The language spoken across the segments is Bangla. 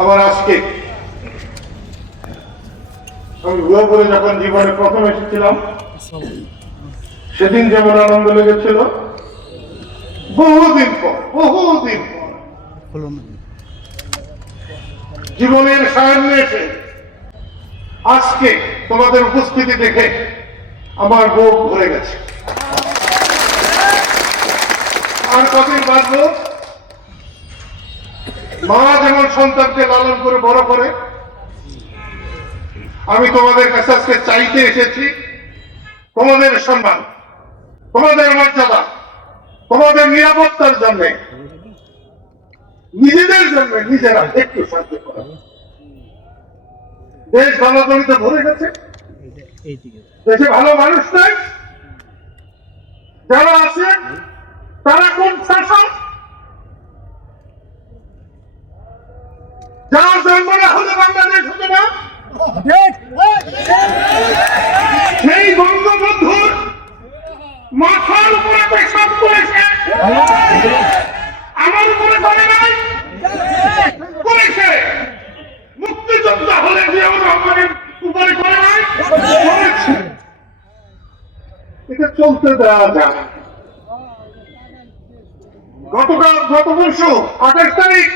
আমার আজকে আমি ভুয়াপুরে যখন জীবনে প্রথম এসেছিলাম, সেদিন যেমন আনন্দ লেগেছিল, বহুদিন পর বহুদিন পর জীবনের সামনে এসে আজকে তোমাদের উপস্থিতি দেখে আমার বুক ভরে গেছে। আর কতদিন বাঁচবো মা যেমন সন্তানকে লালন করে বড় করে। আমি তোমাদের কাছে আজকে চাইতে এসেছি, তোমাদের সম্মান, তোমাদের মর্যাদা, তোমাদের নিরাপত্তার জন্য, নিজেদের জন্য, নিজেরা একটু সাহায্য করা। দেশ গণতন্ত্রে ভরে গেছে। দেশে ভালো মানুষ নাই। যারা আছে তারা কোন শাসক? যার জন্ম না হলে বাংলাদেশ হতো না। সেই বঙ্গবন্ধুর মাথার উপরে পেশাব করেছে। আমার উপরে করে নাই। করেছে। মুক্তিযোদ্ধা হলে জিয়াউর রহমানের উপরে করে নাই। করেছে। এটা চলতে দেওয়া যায়। গতকাল গত পরশু আঠাশ তারিখ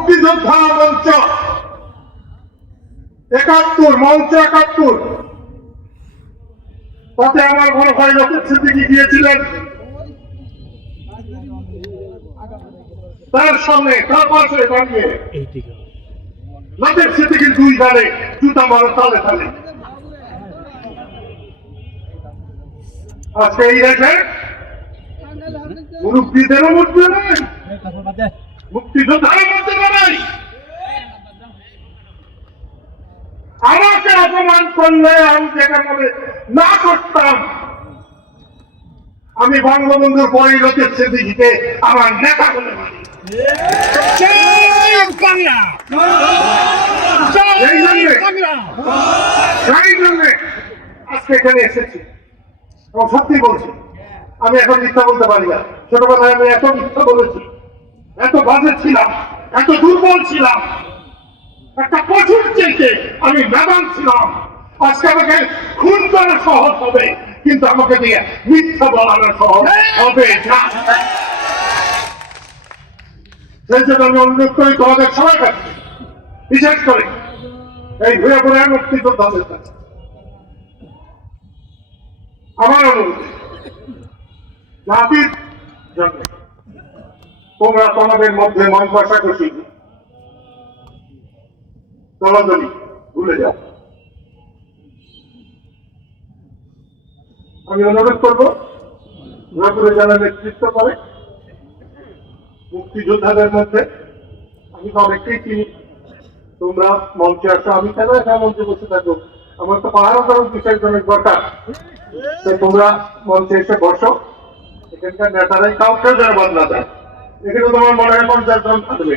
মুক্তিযোদ্ধা মঞ্চ। একাত্তর মঞ্চ একাত্তর। তাতে আমার বড় ভাই লোকের সিদ্দিকি গিয়েছিলেন? তার সামনে তার পাশে দাঁড়িয়ে। লোকের সিদ্দিকির দুই ধারে জুতা মারো তালে তালে? আজকে এই দেশে মুরব্বীদেরও মধ্যে নাই মুক্তিযোদ্ধারও মধ্যে নাই আমাকে অপমান করলে আমি যেটা মনে না করতাম। আমি বঙ্গবন্ধুর পরিণতির সেদিকে আমার নেতা বলে মানি। এই জন্যে সেই জন্যে আজকে এখানে এসেছি। সত্যি বলছি আমি এখন মিথ্যা বলতে পারি না। ছোটবেলায় আমি এত মিথ্যা বলেছি। এত বাজে ছিলাম, এত দুর্বল ছিলাম, একটা প্রচুর চেয়েছে আমি ম্যাডাম ছিলাম। আজকে আমাকে খুন করা সহজ হবে, কিন্তু আমাকে দিয়ে মিথ্যা বলানো সহজ হবে না। সেই জন্য আমি অনুরোধ করি তোমাদের সবাই কাছে বিশেষ করে এই ঘুরে ঘুরে মুক্তিযোদ্ধাদের কাছে। আমার অনুরোধ, জাতির জন্য। তোমরা তোমাদের মধ্যে মন কষাকষি দলাদলি ভুলে যাও। আমি অনুরোধ করব ঘোরাঘুরে যারা নেতৃত্ব করে মুক্তিযোদ্ধাদের মধ্যে, আমি তো অনেককেই চিনি, তোমরা মঞ্চে আসো, আমি কেন একা মঞ্চে বসে থাকব? আমার তো পাহাড় করার বিষয়জনের দরকার। তো তোমরা মঞ্চে এসে বসো, এখানকার নেতারাই কাউকে যেন বাদ না দেয়। এখানে তোমার মনে হয় পঞ্চাশ জন থাকবে।